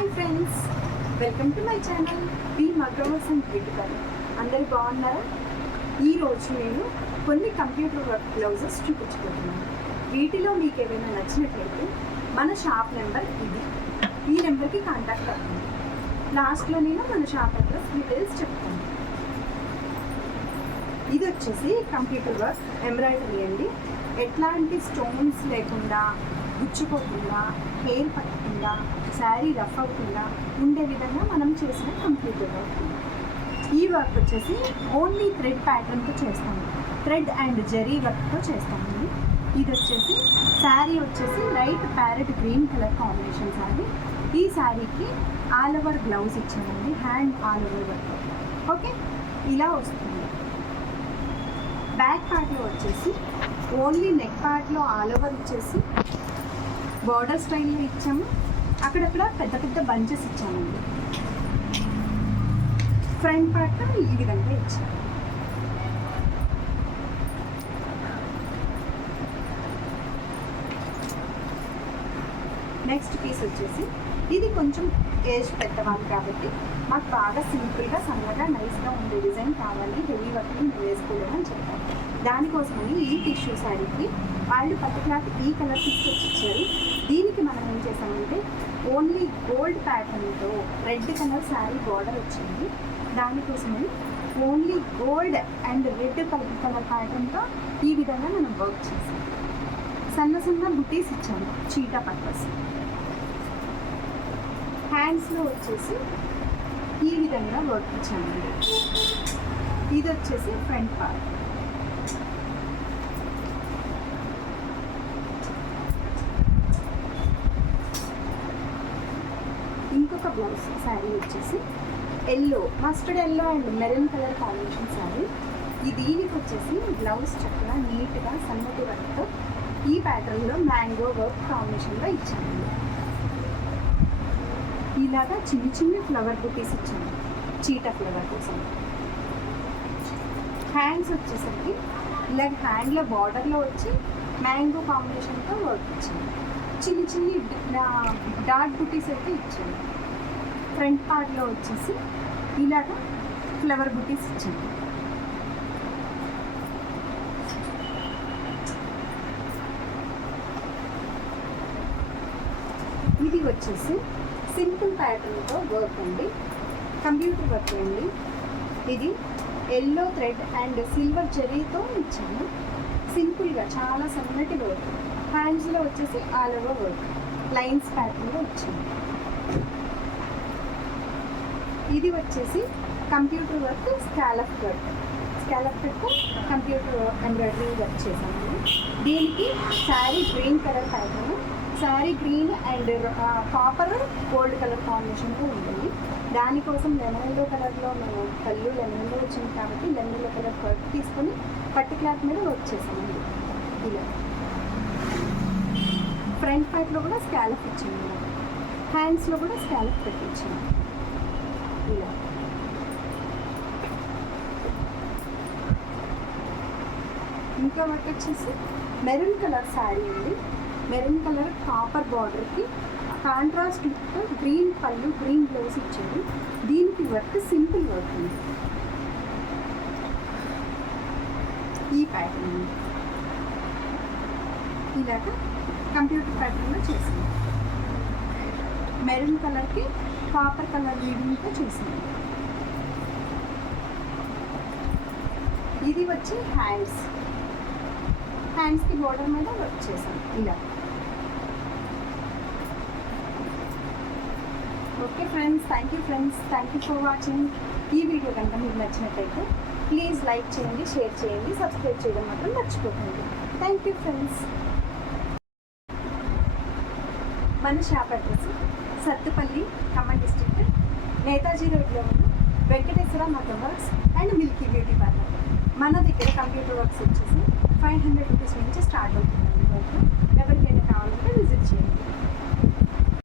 Hi friends, welcome to my channel వి మగ్రోవర్స్ and బ్యూటికల్. అందరు బాగున్నారా? ఈరోజు నేను కొన్ని కంప్యూటర్ వర్క్ బ్లౌజెస్ చూపించుకుంటున్నాను. వీటిలో మీకు ఏమైనా నచ్చినట్లయితే మన షాప్ నెంబర్ ఇది, ఈ నెంబర్కి కాంటాక్ట్ అవ్వండి. లాస్ట్లో నేను మన షాప్ అడ్రస్ డీటెయిల్స్ చెప్తాను. ఇది వచ్చేసి కంప్యూటర్ వర్క్ ఎంబ్రాయిడరీ అండి. ఎట్లాంటి స్టోన్స్ లేకుండా, గుచ్చుకోకుండా, హెయిర్ పట్టకుండా, శారీ రఫ్ అవ్వకుండా ఉండే విధంగా మనం చేసిన కంప్యూటర్ వర్క్. ఈ వర్క్ వచ్చేసి ఓన్లీ థ్రెడ్ ప్యాటర్న్తో చేస్తాము, థ్రెడ్ అండ్ జరీ వర్క్తో చేస్తామండి. ఇది వచ్చేసి శారీ వచ్చేసి light parrot green colour combination sari. ఈ శారీకి ఆల్ ఓవర్ బ్లౌజ్ ఇచ్చామండి, hand all over work. Okay, ఇలా వస్తుంది. బ్యాక్ పార్ట్లో వచ్చేసి ఓన్లీ నెక్ పార్ట్లో ఆల్ ఓవర్ ఇచ్చేసి బార్డర్ స్టైల్లో ఇచ్చాము. అక్కడక్కడ పెద్ద పెద్ద బంచెస్ ఇచ్చామండి. ఫ్రంట్ పార్ట్ ఈ విధంగా ఇచ్చాము. నెక్స్ట్ పీస్ వచ్చేసి ఇది కొంచెం ఏజ్ పెద్దవాళ్ళు కాబట్టి మాకు బాగా సింపుల్గా, సన్నగా, నైస్గా ఉండే డిజైన్ కావాలి, హెవీ వర్క్ మేము వేసుకోలేము అని చెప్పారు. దానికోసమని ఈ టిష్యూ శారీకి వాళ్ళు పట్టు క్లాత్ ఈ కలర్ తీసుకొచ్చి ఇచ్చారు. దీనికి మనం ఏం చేసామంటే ఓన్లీ గోల్డ్ ప్యాటర్న్తో రెడ్ కలర్ శారీ బార్డర్ వచ్చింది. దానికోసమని only gold and red colour ప్యాటర్న్తో ఈ విధంగా మనం వర్క్ చేసాం. సన్న సన్న బుటీస్ ఇచ్చాము చీటా పర్పస్. హ్యాండ్స్లో వచ్చేసి ఈ విధంగా వర్క్ ఇచ్చామండి. ఇది వచ్చేసి ఫ్రంట్ పార్ట్. ఇంకొక బ్లౌజ్ శారీ వచ్చేసి yellow, mustard yellow and maroon colour combination sari. దీనికి వచ్చేసి బ్లౌజ్ చక్కగా నీట్గా సన్నటి వర్క్తో ఈ ప్యాటర్న్లో మ్యాంగో వర్క్ కాంబినేషన్లో ఇచ్చామండి. ఇలాగా చిన్న చిన్న ఫ్లవర్ బుటీస్ ఇచ్చాము చీటా ఫ్లవర్ కోసం. హ్యాండ్స్ వచ్చేసరికి ఇలాగ హ్యాండ్లో బార్డర్లో వచ్చి మ్యాంగో కాంబినేషన్తో వర్క్ ఇచ్చాము. చిన్న చిన్న డాట్ బుటీస్ అయితే ఇచ్చాము. ఫ్రంట్ పార్ట్లో వచ్చేసి ఇలాగ ఫ్లవర్ బుటీస్ ఇచ్చాము. ఇది వచ్చేసి సింపుల్ ప్యాటర్న్తో వర్క్ అండి, కంప్యూటర్ వర్క్ అండి. ఇది ఎల్లో థ్రెడ్ అండ్ సిల్వర్ జరీతో ఇచ్చాము. సింపుల్గా చాలా సన్నటి వర్క్. హ్యాండ్స్లో వచ్చేసి ఆల్ ఓవర్ వర్క్ లైన్స్ ప్యాటర్న్లో ఇచ్చాము. ఇది వచ్చేసి computer work scallop work. Scallop work computer embroidery work చేసాము. దీనికి sari green colour pattern, sari green and copper gold colour కాంబినేషన్తో ఉంటుంది. దానికోసం లెమన్ ఎల్లో కలర్లో మేము పళ్ళు లెమన్ ఎల్లో వచ్చింది కాబట్టి లెమన్ ఎల్లో కలర్ వర్క్ తీసుకొని పట్టు క్లాత్ మీద వర్క్ చేసామండి. ఇలా ఫ్రంట్ పార్ట్లో కూడా స్కాలప్ ఇచ్చాము, హ్యాండ్స్లో కూడా స్కాలప్ పెట్టించాము. ఇలా ఇంకా వర్క్ వచ్చేసి మెరూన్ కలర్ శారీ అండి. మెరూన్ కలర్ కాపర్ బార్డర్కి కాంట్రాస్ట్ లుక్తో గ్రీన్ పళ్ళు, గ్రీన్ బ్లౌజ్ ఇచ్చారు. దీనికి వర్క్ సింపుల్ వర్క్ ఉంది. ఈ ప్యాటర్న్ ఇలాగ కంప్యూటర్ ప్యాటర్న్లో చేసింది. మెరూన్ కలర్కి కాపర్ కలర్ వీడింగ్తో చేసింది. ఇది వచ్చి హ్యాండ్స్కి బోర్డర్ మీద వర్క్ చేసాం ఇలా. Okay friends, thank you for watching. ఈ వీడియో కనుక మీకు నచ్చినట్టయితే ప్లీజ్ లైక్ చేయండి, షేర్ చేయండి, సబ్స్క్రైబ్ చేయడం మాత్రం మర్చిపోకండి. Thank you friends. మన shop address Sathupalli, Khammam district, Netaji రోడ్లో ఉన్న వెంకటేశ్వర మగ్గం works and milky beauty parlour. మన దగ్గర కంప్యూటర్ వర్క్స్ వచ్చేసి 500 రూపీస్ నుంచి స్టార్ట్ అవుతుందండి. ఎవరికైనా కావాలంటే విజిట్ చేయండి.